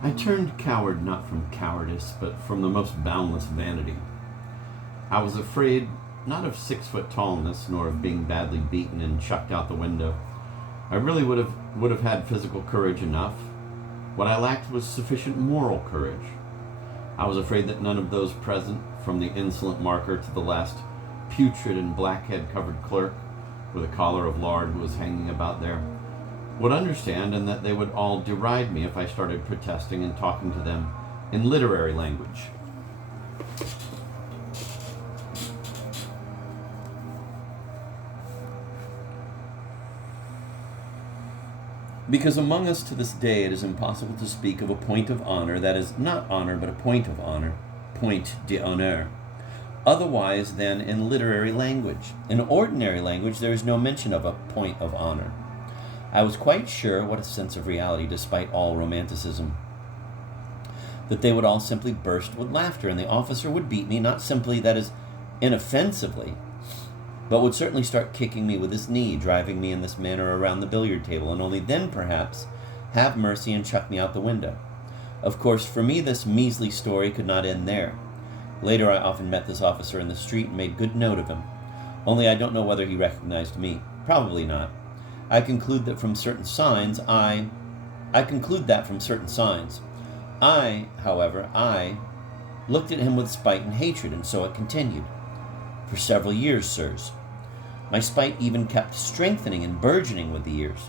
I turned coward not from cowardice, but from the most boundless vanity. I was afraid not of 6 foot tallness, nor of being badly beaten and chucked out the window. I really would have had physical courage enough. What I lacked was sufficient moral courage. I was afraid that none of those present, from the insolent marker to the last putrid and blackhead-covered clerk with a collar of lard who was hanging about there, would understand, and that they would all deride me if I started protesting and talking to them in literary language. Because among us to this day it is impossible to speak of a point of honor that is not honor but a point of honor, point d'honneur, otherwise than in literary language. In ordinary language there is no mention of a point of honor. I was quite sure, what a sense of reality despite all romanticism, that they would all simply burst with laughter, and the officer would beat me, not simply, that is, inoffensively, but would certainly start kicking me with his knee, driving me in this manner around the billiard table, and only then, perhaps, have mercy and chuck me out the window. Of course, for me this measly story could not end there. Later I often met this officer in the street and made good note of him, only I don't know whether he recognized me. Probably not. I conclude that from certain signs. However, looked at him with spite and hatred, and so it continued. For several years, sirs. My spite even kept strengthening and burgeoning with the years.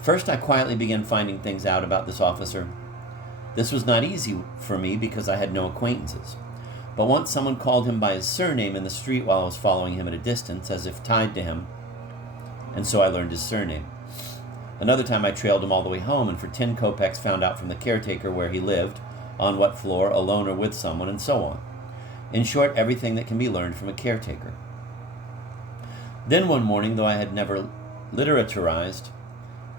First, I quietly began finding things out about this officer. This was not easy for me because I had no acquaintances. But once someone called him by his surname in the street while I was following him at a distance, as if tied to him, and so I learned his surname. Another time I trailed him all the way home, and for 10 kopecks found out from the caretaker where he lived, on what floor, alone or with someone, and so on. In short, everything that can be learned from a caretaker. Then one morning, though I had never literaturized,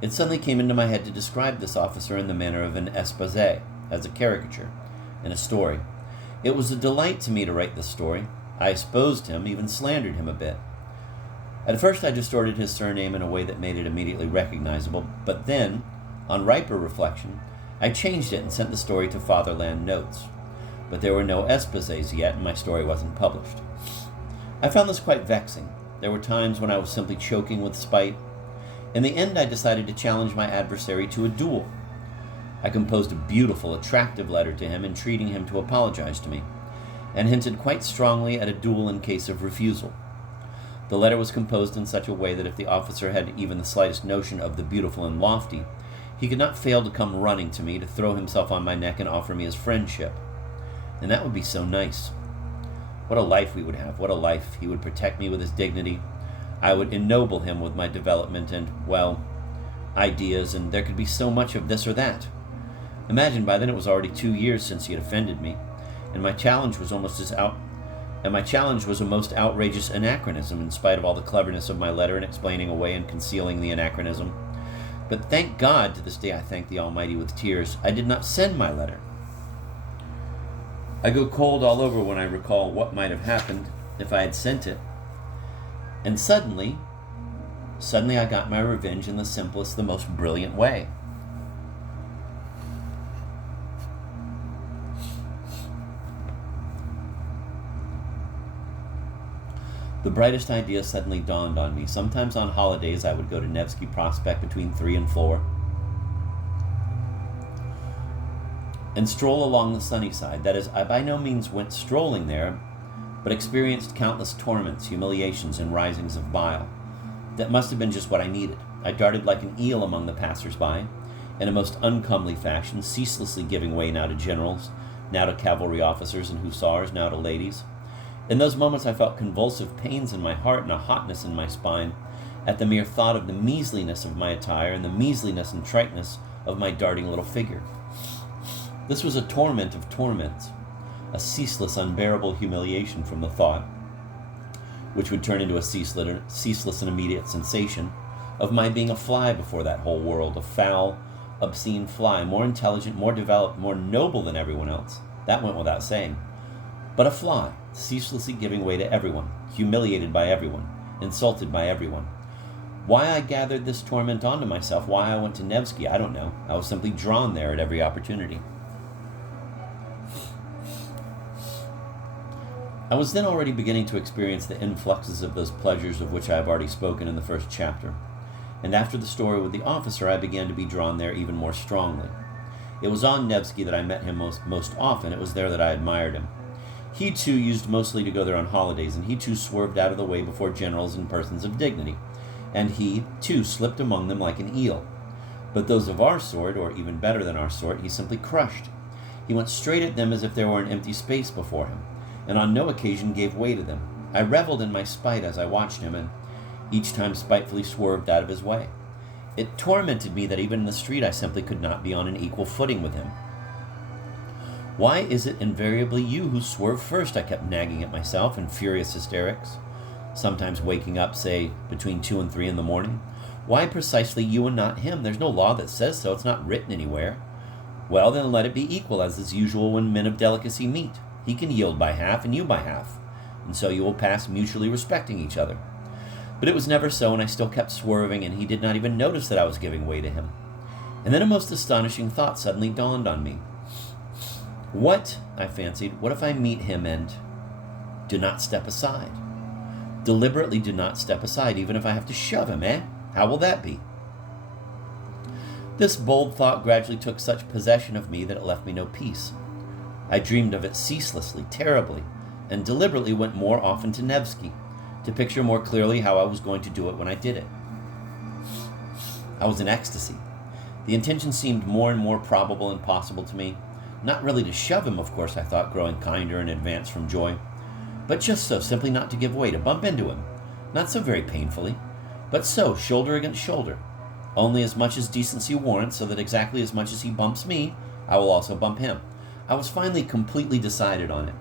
it suddenly came into my head to describe this officer in the manner of an exposé, as a caricature, in a story. It was a delight to me to write this story. I exposed him, even slandered him a bit. At first I distorted his surname in a way that made it immediately recognizable, but then, on riper reflection, I changed it and sent the story to Fatherland Notes. But there were no exposés yet, and my story wasn't published. I found this quite vexing. There were times when I was simply choking with spite. In the end, I decided to challenge my adversary to a duel. I composed a beautiful, attractive letter to him, entreating him to apologize to me, and hinted quite strongly at a duel in case of refusal. The letter was composed in such a way that if the officer had even the slightest notion of the beautiful and lofty, he could not fail to come running to me, to throw himself on my neck and offer me his friendship. And that would be so nice. What a life we would have, what a life. He would protect me with his dignity. I would ennoble him with my development and, ideas, and there could be so much of this or that. Imagine, by then it was already 2 years since he had offended me, and my challenge was a most outrageous anachronism, in spite of all the cleverness of my letter in explaining away and concealing the anachronism. But thank God, to this day I thank the Almighty with tears, I did not send my letter. I go cold all over when I recall what might have happened if I had sent it. And suddenly I got my revenge in the simplest, the most brilliant way. The brightest idea suddenly dawned on me. Sometimes on holidays I would go to Nevsky Prospect between 3 and 4 and stroll along the sunny side. That is, I by no means went strolling there, but experienced countless torments, humiliations, and risings of bile. That must have been just what I needed. I darted like an eel among the passers-by, in a most uncomely fashion, ceaselessly giving way now to generals, now to cavalry officers and hussars, now to ladies. In those moments I felt convulsive pains in my heart and a hotness in my spine at the mere thought of the measliness of my attire and the measliness and triteness of my darting little figure. This was a torment of torments, a ceaseless, unbearable humiliation from the thought, which would turn into a ceaseless and immediate sensation, of my being a fly before that whole world, a foul, obscene fly, more intelligent, more developed, more noble than everyone else. That went without saying. But a fly, ceaselessly giving way to everyone, humiliated by everyone, insulted by everyone. Why I gathered this torment onto myself, why I went to Nevsky, I don't know. I was simply drawn there at every opportunity. I was then already beginning to experience the influxes of those pleasures of which I have already spoken in the first chapter. And after the story with the officer, I began to be drawn there even more strongly. It was on Nevsky that I met him most often. It was there that I admired him. He, too, used mostly to go there on holidays, and he, too, swerved out of the way before generals and persons of dignity. And he, too, slipped among them like an eel. But those of our sort, or even better than our sort, he simply crushed. He went straight at them as if there were an empty space before him, and on no occasion gave way to them. I reveled in my spite as I watched him, and each time spitefully swerved out of his way. It tormented me that even in the street I simply could not be on an equal footing with him. Why is it invariably you who swerve first? I kept nagging at myself in furious hysterics, sometimes waking up, say, between 2 and 3 in the morning. Why precisely you and not him? There's no law that says so. It's not written anywhere. Well, then let it be equal, as is usual when men of delicacy meet. He can yield by half, and you by half, and so you will pass mutually respecting each other. But it was never so, and I still kept swerving, and he did not even notice that I was giving way to him. And then a most astonishing thought suddenly dawned on me. What, I fancied, what if I meet him and do not step aside? Deliberately do not step aside, even if I have to shove him, eh? How will that be? This bold thought gradually took such possession of me that it left me no peace. I dreamed of it ceaselessly, terribly, and deliberately went more often to Nevsky, to picture more clearly how I was going to do it when I did it. I was in ecstasy. The intention seemed more and more probable and possible to me. Not really to shove him, of course, I thought, growing kinder in advance from joy, but just so, simply not to give way, to bump into him. Not so very painfully, but so, shoulder against shoulder. Only as much as decency warrants, so that exactly as much as he bumps me, I will also bump him. I was finally completely decided on it.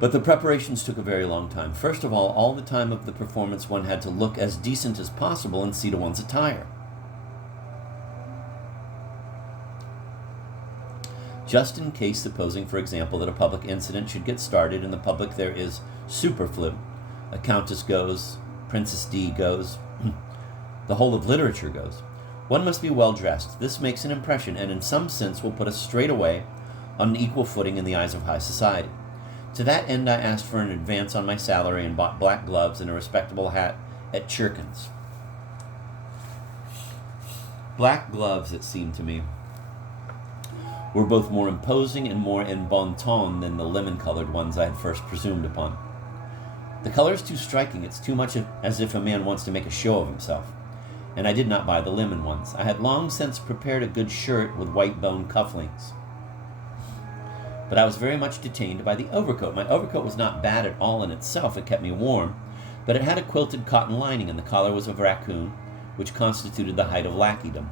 But the preparations took a very long time. First of all the time of the performance one had to look as decent as possible and see to one's attire. Just in case, supposing, for example, that a public incident should get started, in the public there is superflu. A countess goes, Princess D goes, the whole of literature goes. One must be well dressed. This makes an impression, and in some sense will put us straight away on an equal footing in the eyes of high society. To that end I asked for an advance on my salary and bought black gloves and a respectable hat at Churkin's. Black gloves, it seemed to me, were both more imposing and more en bon ton than the lemon-colored ones I had first presumed upon. The color is too striking. It's too much as if a man wants to make a show of himself. And I did not buy the lemon ones. I had long since prepared a good shirt with white bone cufflinks. But I was very much detained by the overcoat. My overcoat was not bad at all in itself. It kept me warm, but it had a quilted cotton lining, and the collar was of raccoon, which constituted the height of lackeydom.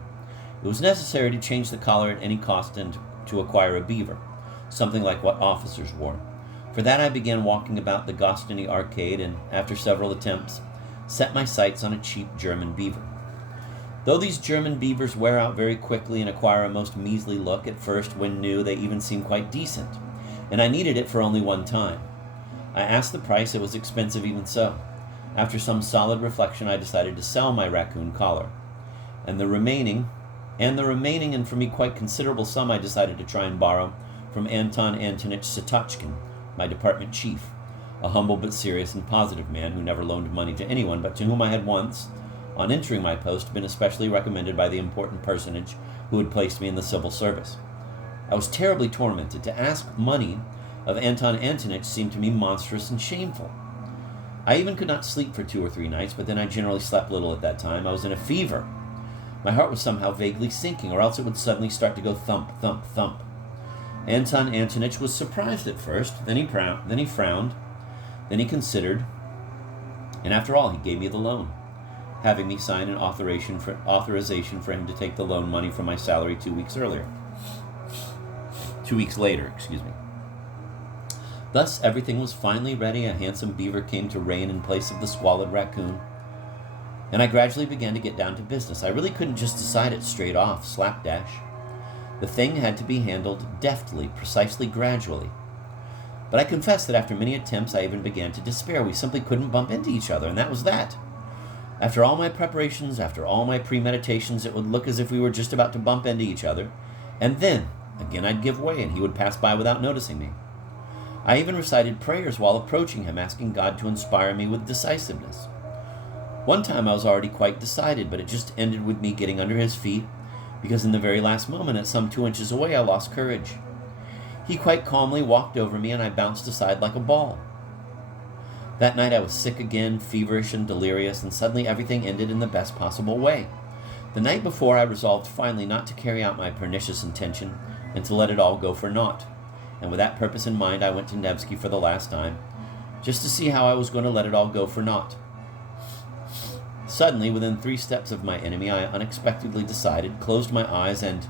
It was necessary to change the collar at any cost and to acquire a beaver, something like what officers wore. For that I began walking about the Gostiny Arcade, and after several attempts, set my sights on a cheap German beaver. Though these German beavers wear out very quickly and acquire a most measly look, at first, when new, they even seem quite decent, and I needed it for only one time. I asked the price. It was expensive even so. After some solid reflection, I decided to sell my raccoon collar, and the remaining and for me quite considerable sum I decided to try and borrow from Anton Antonich Satochkin, my department chief, a humble but serious and positive man who never loaned money to anyone, but to whom I had once, on entering my post, been especially recommended by the important personage who had placed me in the civil service. I was terribly tormented. To ask money of Anton Antonich seemed to me monstrous and shameful. I even could not sleep for 2 or 3 nights, but then I generally slept little at that time. I was in a fever. My heart was somehow vaguely sinking, or else it would suddenly start to go thump, thump, thump. Anton Antonich was surprised at first, then he frowned, then he considered, and after all he gave me the loan, having me sign an authorization for him to take the loan money from my salary 2 weeks later. Thus everything was finally ready. A handsome beaver came to reign in place of the squalid raccoon, and I gradually began to get down to business. I really couldn't just decide it straight off, slapdash. The thing had to be handled deftly, precisely, gradually. But I confess that after many attempts I even began to despair. We simply couldn't bump into each other, and that was that. After all my preparations, after all my premeditations, it would look as if we were just about to bump into each other, and then, again I'd give way and he would pass by without noticing me. I even recited prayers while approaching him, asking God to inspire me with decisiveness. One time I was already quite decided, but it just ended with me getting under his feet, because in the very last moment, at some 2 inches away, I lost courage. He quite calmly walked over me, and I bounced aside like a ball. That night I was sick again, feverish and delirious, and suddenly everything ended in the best possible way. The night before, I resolved finally not to carry out my pernicious intention, and to let it all go for naught. And with that purpose in mind, I went to Nevsky for the last time, just to see how I was going to let it all go for naught. Suddenly, within 3 steps of my enemy, I unexpectedly decided, closed my eyes, and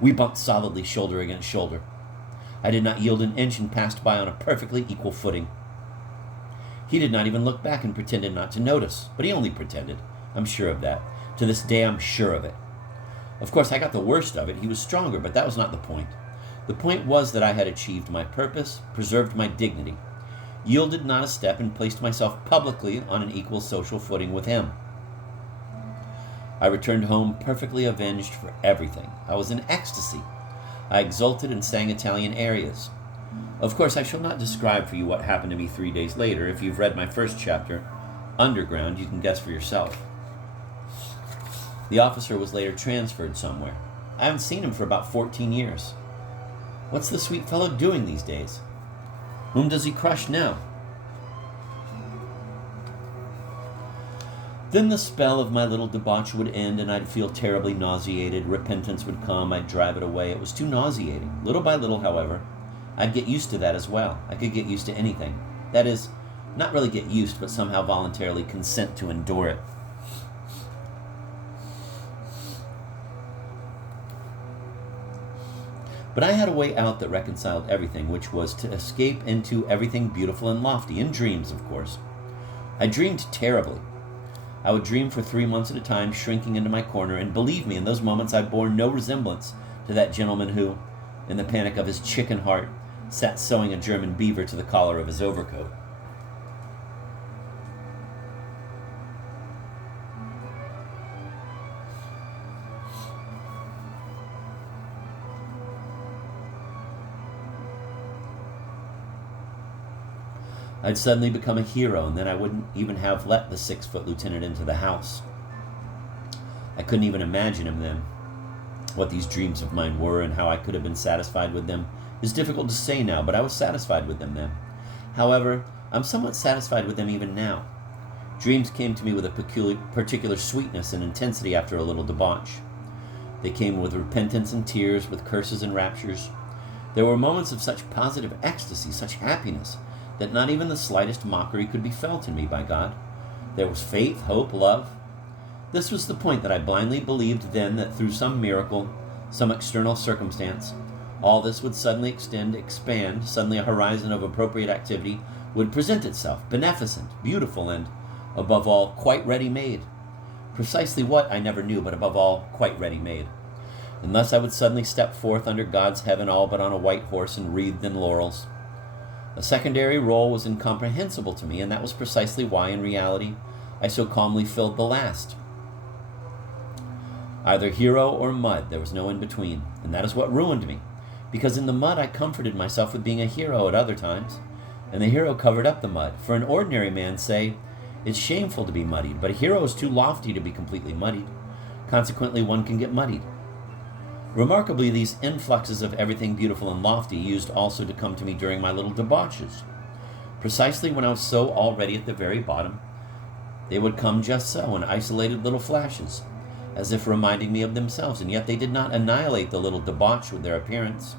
we bumped solidly shoulder against shoulder. I did not yield an inch and passed by on a perfectly equal footing. He did not even look back and pretended not to notice, but he only pretended. I'm sure of that. To this day, I'm sure of it. Of course, I got the worst of it. He was stronger, but that was not the point. The point was that I had achieved my purpose, preserved my dignity, yielded not a step, and placed myself publicly on an equal social footing with him. I returned home perfectly avenged for everything. I was in ecstasy. I exulted and sang Italian arias. Of course, I shall not describe for you what happened to me 3 days later. If you've read my first chapter, Underground, you can guess for yourself. The officer was later transferred somewhere. I haven't seen him for about 14 years. What's the sweet fellow doing these days? Whom does he crush now? Then the spell of my little debauch would end, and I'd feel terribly nauseated. Repentance would come. I'd drive it away. It was too nauseating. Little by little, however, I'd get used to that as well. I could get used to anything. That is, not really get used, but somehow voluntarily consent to endure it. But I had a way out that reconciled everything, which was to escape into everything beautiful and lofty, in dreams, of course. I dreamed terribly. I would dream for 3 months at a time, shrinking into my corner, and believe me, in those moments I bore no resemblance to that gentleman who, in the panic of his chicken heart, sat sewing a German beaver to the collar of his overcoat. I'd suddenly become a hero, and then I wouldn't even have let the 6-foot lieutenant into the house. I couldn't even imagine him then. What these dreams of mine were and how I could have been satisfied with them is difficult to say now, but I was satisfied with them then. However, I'm somewhat satisfied with them even now. Dreams came to me with a particular sweetness and intensity after a little debauch. They came with repentance and tears, with curses and raptures. There were moments of such positive ecstasy, such happiness, that not even the slightest mockery could be felt in me by God. There was faith, hope, love. This was the point, that I blindly believed then that through some miracle, some external circumstance, all this would suddenly expand, suddenly a horizon of appropriate activity would present itself, beneficent, beautiful, and, above all, quite ready-made. Precisely what, I never knew, but above all, quite ready-made. And thus I would suddenly step forth under God's heaven all but on a white horse and wreathed in laurels. A secondary role was incomprehensible to me, and that was precisely why, in reality, I so calmly filled the last. Either hero or mud, there was no in-between, and that is what ruined me, because in the mud I comforted myself with being a hero at other times, and the hero covered up the mud. For an ordinary man, say, it's shameful to be muddied, but a hero is too lofty to be completely muddied. Consequently, one can get muddied. Remarkably, these influxes of everything beautiful and lofty used also to come to me during my little debauches. Precisely when I was so already at the very bottom, they would come just so, in isolated little flashes, as if reminding me of themselves, and yet they did not annihilate the little debauch with their appearance.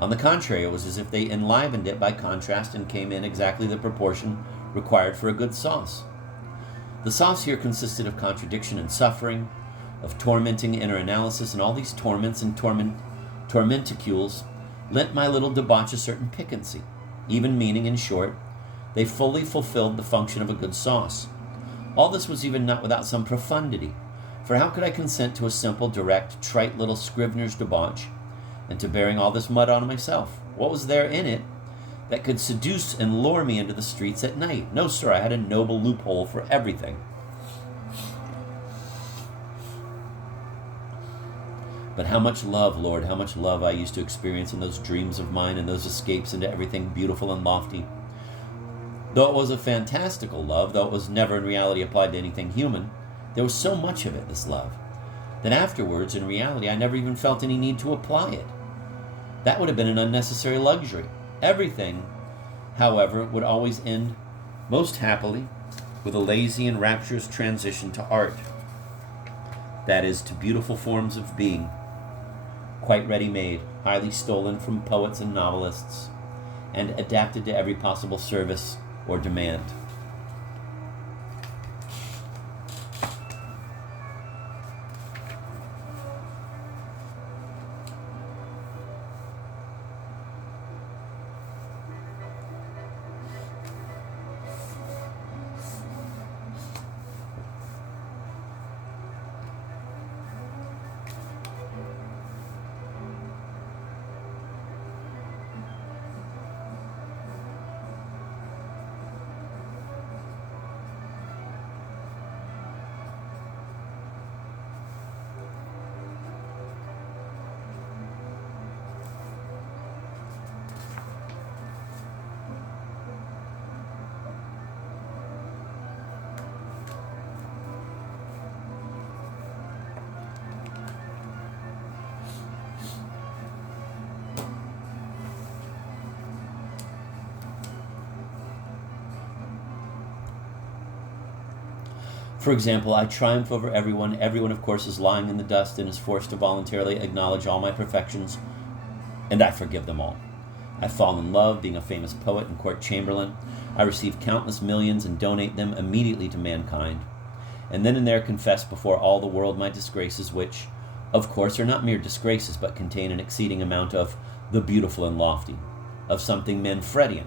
On the contrary, it was as if they enlivened it by contrast and came in exactly the proportion required for a good sauce. The sauce here consisted of contradiction and suffering, of tormenting inner analysis, and all these torments and tormenticules lent my little debauch a certain piquancy, even meaning, in short, they fully fulfilled the function of a good sauce. All this was even not without some profundity, for how could I consent to a simple, direct, trite little scrivener's debauch, and to bearing all this mud on myself? What was there in it that could seduce and lure me into the streets at night? No, sir, I had a noble loophole for everything. But how much love, Lord, how much love I used to experience in those dreams of mine and those escapes into everything beautiful and lofty. Though it was a fantastical love, though it was never in reality applied to anything human, there was so much of it, this love, that afterwards, in reality, I never even felt any need to apply it. That would have been an unnecessary luxury. Everything, however, would always end most happily with a lazy and rapturous transition to art. That is, to beautiful forms of being, quite ready-made, highly stolen from poets and novelists, and adapted to every possible service or demand. For example, I triumph over everyone. Everyone, of course, is lying in the dust and is forced to voluntarily acknowledge all my perfections, and I forgive them all. I fall in love, being a famous poet and court chamberlain. I receive countless millions and donate them immediately to mankind, and then and there confess before all the world my disgraces, which, of course, are not mere disgraces, but contain an exceeding amount of the beautiful and lofty, of something Manfredian.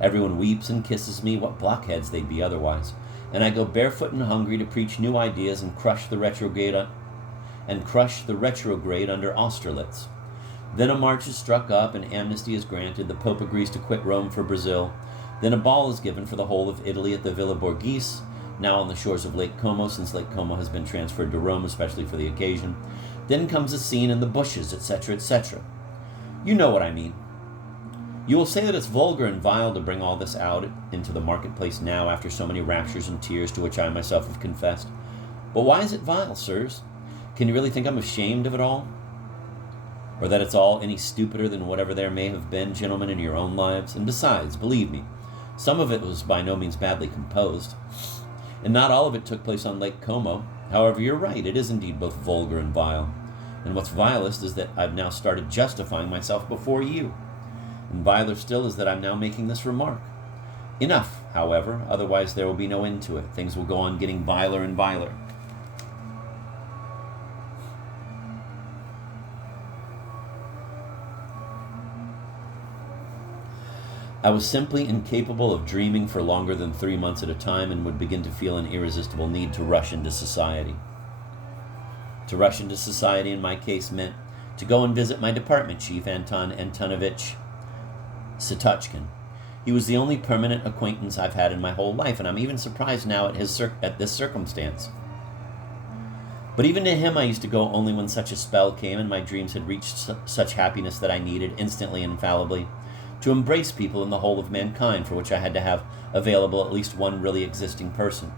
Everyone weeps and kisses me. What blockheads they'd be otherwise. And I go barefoot and hungry to preach new ideas and crush the retrograde under Austerlitz. Then a march is struck up and amnesty is granted. The Pope agrees to quit Rome for Brazil. Then a ball is given for the whole of Italy at the Villa Borghese, now on the shores of Lake Como, since Lake Como has been transferred to Rome, especially for the occasion. Then comes a scene in the bushes, etc., etc. You know what I mean. You will say that it's vulgar and vile to bring all this out into the marketplace now after so many raptures and tears to which I myself have confessed. But why is it vile, sirs? Can you really think I'm ashamed of it all? Or that it's all any stupider than whatever there may have been, gentlemen, in your own lives? And besides, believe me, some of it was by no means badly composed, and not all of it took place on Lake Como. However, you're right, it is indeed both vulgar and vile. And what's vilest is that I've now started justifying myself before you. And viler still is that I'm now making this remark. Enough, however, otherwise there will be no end to it. Things will go on getting viler and viler. I was simply incapable of dreaming for longer than 3 months at a time and would begin to feel an irresistible need to rush into society. To rush into society in my case meant to go and visit my department chief, Anton Antonovich Satochkin. He was the only permanent acquaintance I've had in my whole life, and I'm even surprised now at this circumstance. But even to him I used to go only when such a spell came and my dreams had reached such happiness that I needed, instantly and infallibly, to embrace people in the whole of mankind, for which I had to have available at least one really existing person.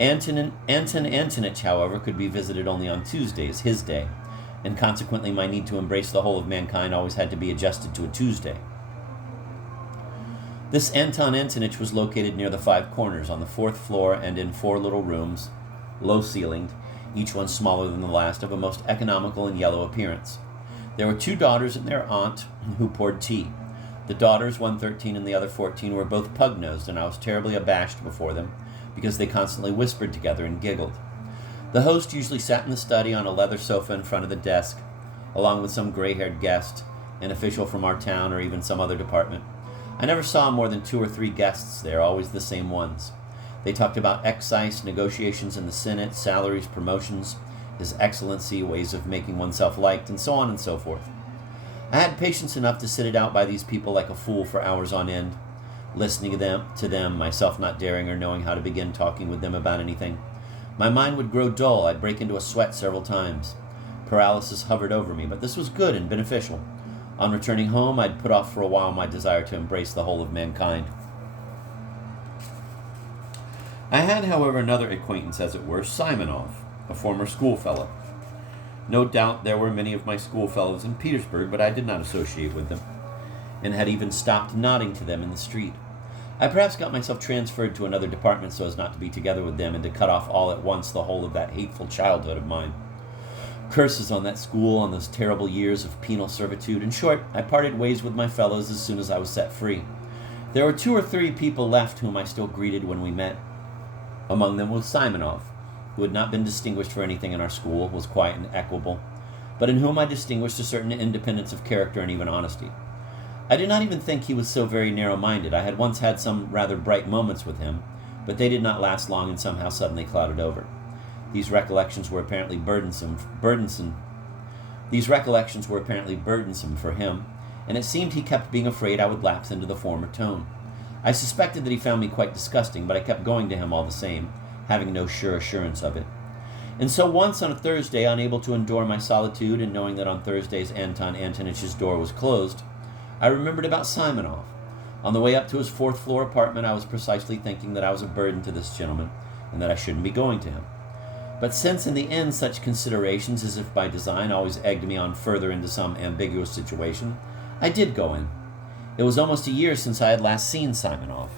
Anton Antonich, however, could be visited only on Tuesdays, his day, and consequently my need to embrace the whole of mankind always had to be adjusted to a Tuesday. This Anton Antonich was located near the Five Corners on the 4th floor and in 4 little rooms, low-ceilinged, each one smaller than the last, of a most economical and yellow appearance. There were 2 daughters and their aunt who poured tea. The daughters, one 13 and the other 14, were both pug-nosed, and I was terribly abashed before them because they constantly whispered together and giggled. The host usually sat in the study on a leather sofa in front of the desk, along with some gray-haired guest, an official from our town or even some other department. I never saw more than 2 or 3 guests there, always the same ones. They talked about excise, negotiations in the Senate, salaries, promotions, His Excellency, ways of making oneself liked, and so on and so forth. I had patience enough to sit it out by these people like a fool for hours on end, listening to them, myself not daring or knowing how to begin talking with them about anything. My mind would grow dull. I'd break into a sweat several times. Paralysis hovered over me, but this was good and beneficial. On returning home, I'd put off for a while my desire to embrace the whole of mankind. I had, however, another acquaintance, as it were, Simonov, a former schoolfellow. No doubt there were many of my schoolfellows in Petersburg, but I did not associate with them, and had even stopped nodding to them in the street. I perhaps got myself transferred to another department so as not to be together with them and to cut off all at once the whole of that hateful childhood of mine. Curses on that school, on those terrible years of penal servitude. In short, I parted ways with my fellows as soon as I was set free. There were 2 or 3 people left whom I still greeted when we met. Among them was Simonov, who had not been distinguished for anything in our school, was quiet and equable, but in whom I distinguished a certain independence of character and even honesty. I did not even think he was so very narrow-minded. I had once had some rather bright moments with him, but they did not last long and somehow suddenly clouded over. These recollections were apparently burdensome for him, and it seemed he kept being afraid I would lapse into the former tone. I suspected that he found me quite disgusting, but I kept going to him all the same, having no sure assurance of it. And so once on a Thursday, unable to endure my solitude and knowing that on Thursdays Anton Antonich's door was closed, I remembered about Simonov. On the way up to his 4th-floor apartment, I was precisely thinking that I was a burden to this gentleman and that I shouldn't be going to him. But since in the end such considerations, as if by design, always egged me on further into some ambiguous situation, I did go in. It was almost a year since I had last seen Simonov.